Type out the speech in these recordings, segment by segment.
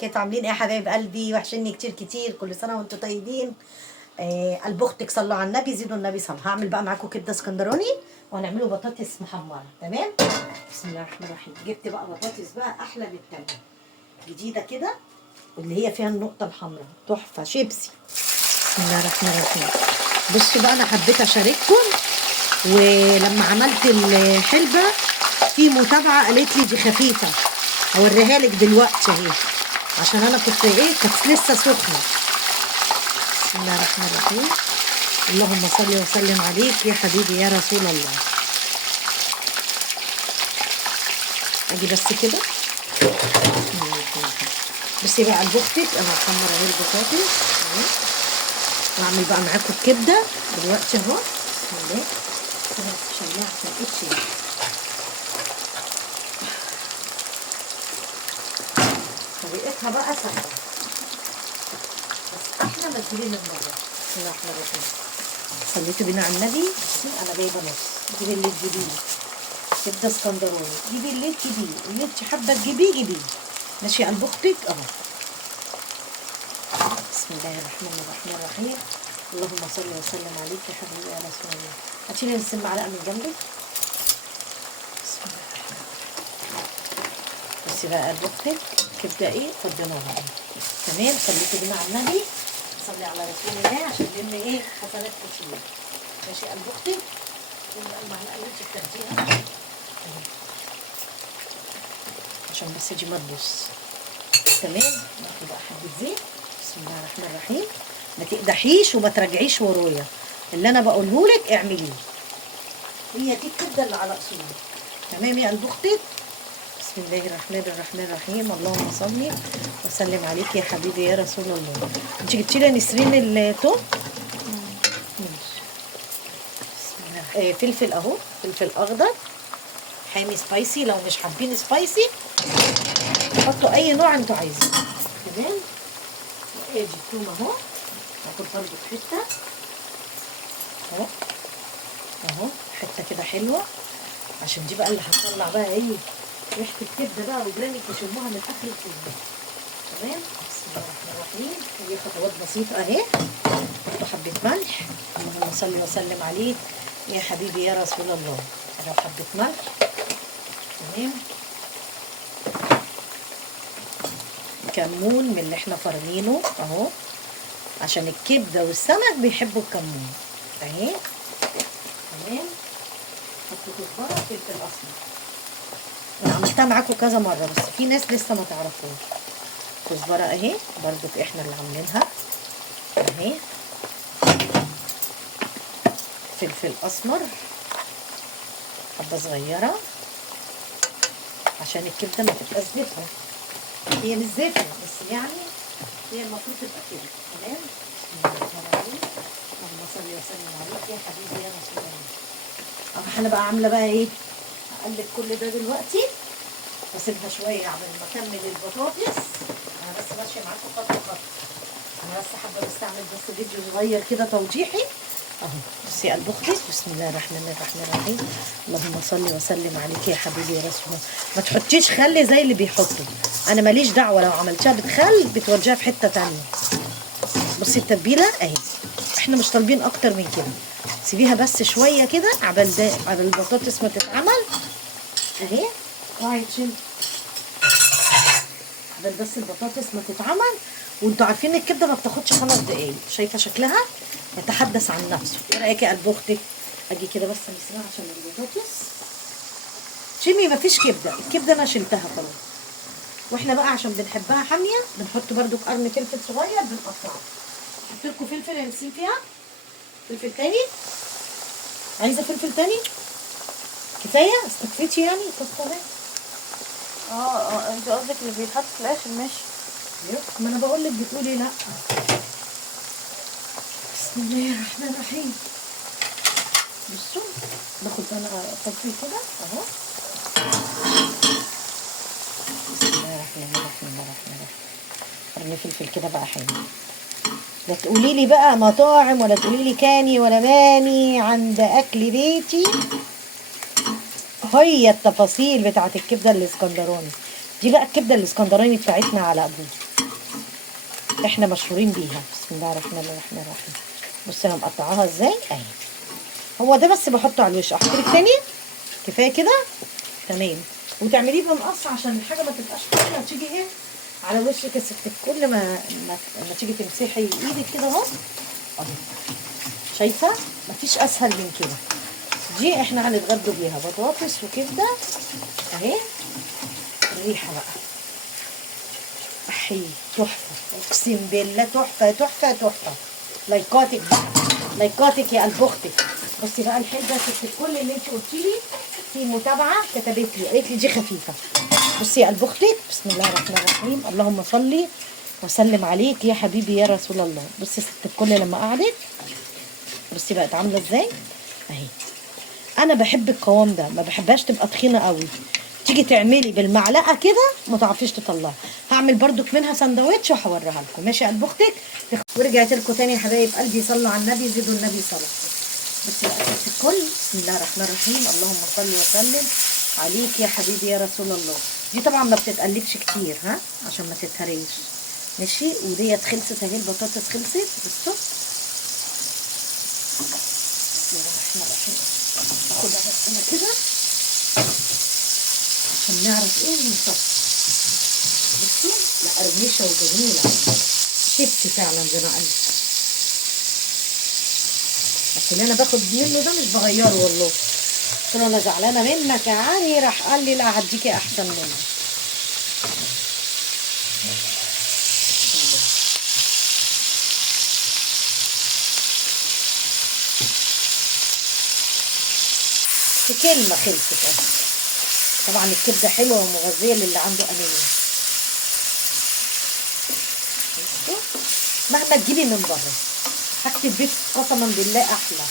كيف عاملين ايه يا حبايب قلبي؟ وحشني كتير كتير. كل سنه وانتم طيبين. قلب اختك صلوا على النبي، زيدوا النبي صلى. هعمل بقى معاكم كبده اسكندراني وهنعمله بطاطس محمره. تمام، بسم الله الرحمن الرحيم. جبت بقى بطاطس بقى احلى من التانيه، جديده كده، واللي هي فيها النقطه الحمراء، تحفه شيبسي. بسم الله الرحمن الرحيم. بصوا بقى، انا حبيت اشارككم، ولما عملت الحلبه في متابعه قالت لي دي خفيفه، هوريها لك دلوقتي اهي، عشان انا كنت كانت لسه سخنه. بسم الله الرحمن الرحيم. اللهم صل وسلم عليك يا حبيبي يا رسول الله. اجي بس كده. بصي بقى قلب اختك، انا هحمر اهي البطاطس واعمل بقى معاكم الكبده دلوقتي اهو. بسم الله كده عشان ما تنقطش. طريقتها بقى سهله، بس احلى ما تجيبي من بره. بسم الله الرحمن الرحيم. صليتوا بينا على النبي. انا جايبه نص، جيبي اللي تجيبيه كبده اسكندراني، جيبي اللي تجيبيه، اللي انت حابه تجيبيه جيبيه. ماشي يا قلب اختك اهو. بسم الله الرحمن الرحيم. اللهم صل وسلم عليك يا حبيبي يا رسول الله. هاتي لي نص معلقه من جنبك. بسم الله الرحمن الرحيم. بصي بقى قلب اختك كبده فضيناها. تمام، صليتوا بينا على النبي، صلي على رسول الله عشان لنا حسنات كتير. ماشي يا قلب اختك. المعلقه اللي انت بتاخديها عشان بس دي ما تبص. تمام، ناخد بقى حبه زيت. بسم الله الرحمن الرحيم. ما تقدحيش وما تراجعيش ورايا، اللي انا بقوله لك اعمليه، هي دي الكبده اللي على اصولها. تمام يا قلب اختك. بسم الله الرحمن الرحيم. اللهم صل وسلم عليك يا حبيبي يا رسول الله. انت جبتي لي نسرين التوم. ماشي. بسم الله. فلفل اهو، فلفل اخضر حامي سبايسي، لو مش حابين سبايسي حطوا اي نوع انتوا عايزينه. تمام، ادي التوم اهو، هاخد برضه حته اهو اهو، حته كده حلوه، عشان دي بقى اللي هتطلع بقى ريحه الكبده بقى، وجيرانك يشموها من اخر الكبده. تمام، بسم الله الرحمن الرحيم. هي خطوات بسيطه اهي. حطوا حبه ملح. اللهم صل وسلم عليك يا حبيبي يا رسول الله. اهو حبه ملح. تمام، كمون من اللي احنا فرمينه اهو، عشان الكبده والسمك بيحبوا الكمون اهي. تمام، حطوا كزبره وفلفل اسمر. انا عملتها معاكم كذا مره، بس في ناس لسه ما تعرفوش. كزبره اهي برضو احنا اللي عاملينها اهي. فلفل اسمر حبه صغيره عشان الكبده ما تبقاش زفره، هي مش زفره بس يعني هي المفروض تبقى كده. تمام، بسم الله الرحمن الرحيم. اللهم صل وسلم عليك يا حبيبي يا رسول الله. انا بقى عامله بقى هقلب كل ده دلوقتي واسيبها شويه عبال ما اكمل البطاطس. انا بس ماشيه معاكم خطوه خطوه، انا بس حابه اعمل بس فيديو صغير كده توضيحي اهو. بصي يا قلب اختك، بسم الله الرحمن الرحيم. اللهم صل وسلم عليك يا حبيبي يا رسول الله. ما تحطيش خل زي اللي بيحطوا، انا ماليش دعوه، لو عملتها بتخل بتوديها في حته تانيه. بصي التتبيله اهي، احنا مش طالبين اكتر من كده. سيبيها بس شويه كده عبال البطاطس ما تتعمل اهي. اوعي تشيل عبال بس البطاطس ما تتعمل. وانتوا عارفين الكبده ما بتاخدش 5 دقايق. شايفه شكلها يتحدث عن نفسه. ايه رايك يا قلب اختك؟ اجي كده بس نسيبها عشان البطاطس شمي. مفيش كبده، الكبده انا شلتها خلاص. واحنا بقى عشان بنحبها حاميه بنحط برده قرن فلفل صغير بنقطعه. احط لكم فلفل يا نسيم فيها فلفل تاني. عايزه فلفل تاني؟ كفايه؟ استكفيتي يعني؟ كفايه. انت قصدك اللي بيتحط في الاخر؟ ماشي. ما انا بقول لك بتقولي لا. بسم الله الرحمن الرحيم. بصوا باخد انا فلفل كده اهو. بسم الله الرحمن الرحيم. ارمي فلفل كده بقى حلو. لا تقولي لي بقى مطاعم ولا تقولي لي كاني ولا ماني، عند اكل بيتي هي التفاصيل بتاعت الكبده الاسكندراني. دي بقى الكبده الاسكندراني بتاعتنا على ابوه. احنا مشهورين بيها. بسم الله الرحمن الرحيم. بصي انا مقطعاها ازاي اهي. هو ده بس بحطه على الوش. احط لك تاني كفايه كده تمام. وتعمليه بمقص عشان الحاجه ما تبقاش طريه وتيجي ايه على وشك يا ستك. كل ما تيجي تمسحي ايدك كده اهو اهو. شايفه مفيش اسهل من كده. دي احنا هنتغدوا بيها بطاطس وكبده اهي. الريحه بقى احي تحفه، اقسم بالله تحفه تحفه تحفه. لايكاتك بقى، لايكاتك يا قلب اختك. بصي بقى الحلبه ست الكل اللي انت قلتي لي في متابعه كتبت لي قالت لي دي خفيفه. بصي يا قلب اختك. بسم الله الرحمن الرحيم. اللهم صلي وسلم عليك يا حبيبي يا رسول الله. بصي ست الكل لما قعدت بصي بقت عامله ازاي اهي. انا بحب القوام ده، ما بحبهاش تبقى تخينه قوي. تيجي تعملي بالمعلقه كده ما تعرفيش تطلعها. هعمل برضك منها سندوتش وهوريها لكم ماشي يا قلب اختك. ورجعت لكم تاني يا حبايب قلبي. صلوا على النبي، زيدوا النبي صلاه. بصي بقى ست الكل. بسم الله الرحمن الرحيم. اللهم صل وسلم عليك يا حبيبي يا رسول الله. دي طبعا ما بتتقلبش كتير ها عشان ما تتهريش ماشي. وديت خلصت اهي، البطاطس خلصت. بصوا بسم الله الرحمن الرحيم. اخدها بس هنا كده عشان نعرف ايه نصف. بصوا لا قرمشه وجميله شيبسي فعلا زي ما قلت. بس اللي انا باخد منه ده مش بغيره والله. قلت له انا زعلانه منك يا علي، راح قال لي لا هديكي احسن منه. في كلمه خلصت اهي. طبعا الكبده حلوه ومغذيه للي عنده انيميا. مهما تجيبي من بره حاجه البيت قسما بالله احلى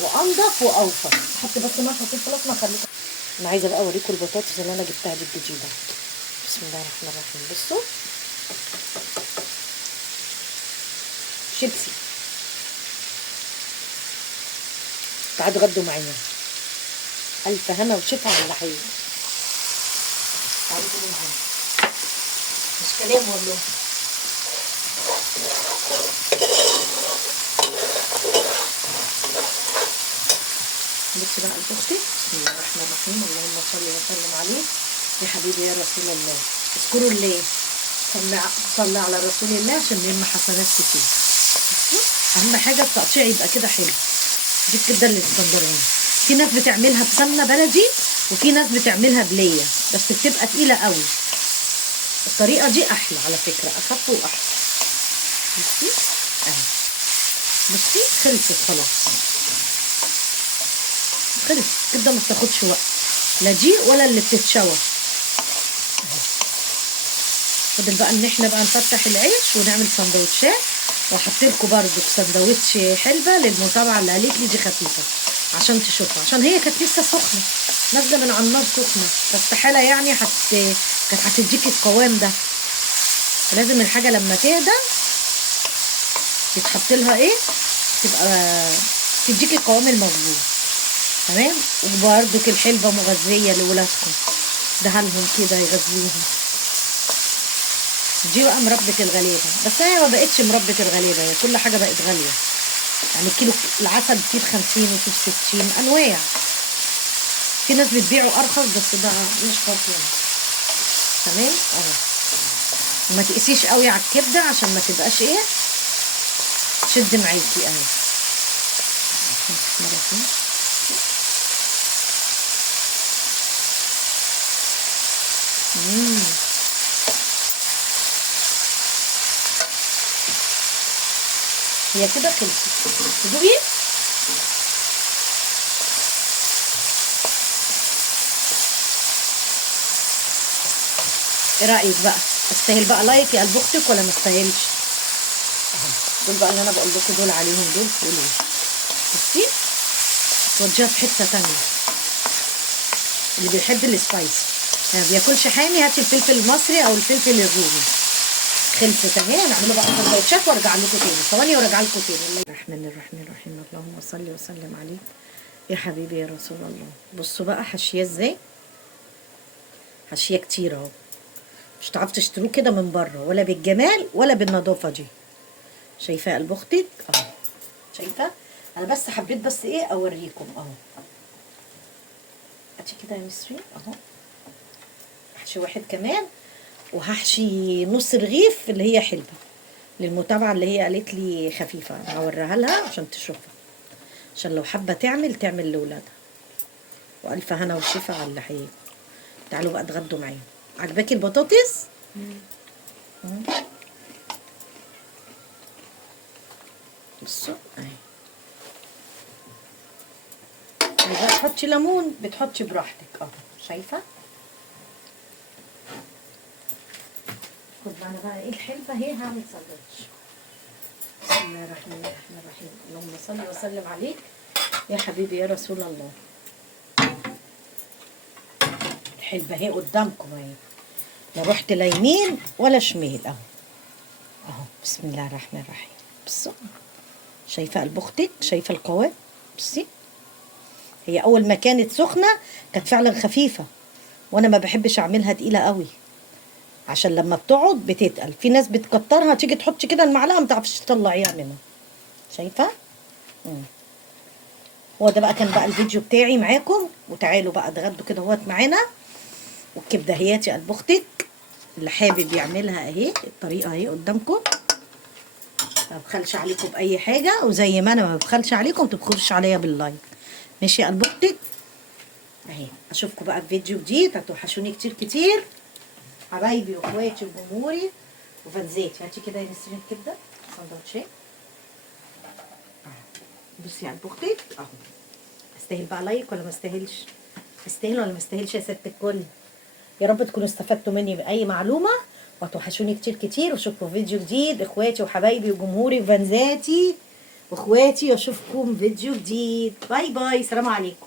وانضف واوفر. حط بس ملح وفلفل اسمر خليك. انا عايزه بقى اوريكم البطاطس اللي انا جبتها دي الجديده. بسم الله الرحمن الرحيم. بصوا شيبسي. تعالوا اتغدوا معايا. الف هنا وشفا على اللحيم. تعالوا كلوا معايا مش كلام والله. بصي بقى اختي. بسم الله الرحمن الرحيم. اللهم صل وسلم عليه يا حبيبي يا رسول الله. اذكروا الله. صلى على رسول الله عشان نلم حسنات كتير. اهم حاجه التقطيع يبقى كده حلو. دي الكبده الاسكندراني في ناس بتعملها بسمنه بلدي وفي ناس بتعملها بليه بس بتبقى تقيله قوي. الطريقه دي احلى على فكره، اخف واحلى. بصي اهي. بصي خلصت خلاص. خلص كده ما بتاخدش وقت لا دي ولا اللي بتتشوى. فاضل بقى ان احنا بقى نفتح العيش ونعمل سندوتشات. واحط لكم برده سندوتش حلبه للمتابعه اللي قالت لي دي خفيفه عشان تشوفها، عشان هي كانت لسه سخنه نازله من على النار سخنه. فاستحاله يعني كانت هتديكي القوام ده. لازم الحاجه لما تهدى يتحط لها ايه تبقى تديكي القوام المظبوط تمام. وبرده الحلبه مغذيه لاولادكم، دهلهم كده يغذوهم. دي بقى مربة الغلابة، بس هي ما بقتش مربة الغلابة، هي كل حاجة بقت غالية. يعني كيلو العسل بكيب 50 وكيب 60 أنواع. في ناس بتبيعه أرخص بس ده مش فرق يعني. تمام أهو. وما تقسيش قوي على الكبدة عشان ما تبقاش إيه تشد معاكي أهي. هي كده خلصت. تدوقي ايه رايك بقى؟ استاهل بقى لايك يا قلب اختك ولا ما استاهلش؟ اهو دول بقى اللي انا بقول لكم دول عليهم دول فلوس. بصي توديها في حته ثانيه. اللي بيحب السبايسي يعني ما بياكلش حامي هاتي الفلفل المصري او الفلفل الرومي. خلصت اهي. هنعمله بقى سندوتشات وارجع لكم تاني. ثواني وارجع لكم تاني. الرحمن الرحيم الرحيم. اللهم صل وسلم عليك يا حبيبي يا رسول الله. بصوا بقى حاشيه ازاي. حاشيه كتير اهو. مش هتعرفوا تشتروه كده من بره، ولا بالجمال ولا بالنظافه دي. شايفه قلب اختك اهو، شايفه؟ انا بس حبيت بس ايه اوريكم اهو. هاتي كده يا نسرين اهو. هحشي واحد كمان، وهحشي نص رغيف اللي هي حلبة للمتابعة اللي هي قالت لي خفيفة. أنا هوريها لها عشان تشوفها، عشان لو حابة تعمل لأولادها. وألف هنا وشفا على اللي حقيقي. تعالوا بقى اتغدوا معايا. عجباكي البطاطس؟ بصوا اهي. عايزة تحطي ليمون بتحطي براحتك اهو، شايفة؟ خد انا بقى ايه الحلبة اهي، هعمل ساندوتش. بسم الله الرحمن الرحيم. اللهم صل وسلم عليك يا حبيبي يا رسول الله. الحلبة اهي قدامكم اهي، لا رحت لا يمين ولا شمال اهو. اهو بسم الله الرحمن الرحيم. بصوا شايفة قلب اختك؟ شايفة القوام؟ بصي، هي اول ما كانت سخنة كانت فعلا خفيفة، وانا ما بحبش اعملها تقيلة قوي عشان لما بتقعد بتتقل. في ناس بتكترها، تيجي تحط كده المعلقة ما تعرفش تطلعيها منها. شايفة؟ هو ده بقى كان بقى الفيديو بتاعي معاكم. وتعالوا بقى اتغدوا كده اهوت معانا. والكبده اهياتي قلب اختك، اللي حابب يعملها اهي الطريقه اهي قدامكم. ما بخلش عليكم باي حاجه، وزي ما انا ما بخلش عليكم تبخلش عليا باللايك. ماشي يا قلب اختك اهي. اشوفكم بقى في فيديو جديد. هتوحشوني كتير كتير حبايبي واخواتي وجمهوري وفانزاتي. هاتي كده يا نسرين كبده سندوتشين. بصي يا قلب اختك اهو. استاهل بقى لايك ولا ما استاهلش؟ استاهل ولا ما استاهلش يا ست الكل؟ يا رب تكونوا استفدتوا مني بأي معلومة، وهتوحشوني كتير كتير. واشوفكم فيديو جديد اخواتي وحبايبي وجمهوري وفانزاتي واخواتي، واشوفكم فيديو جديد. باي باي، سلام عليكم.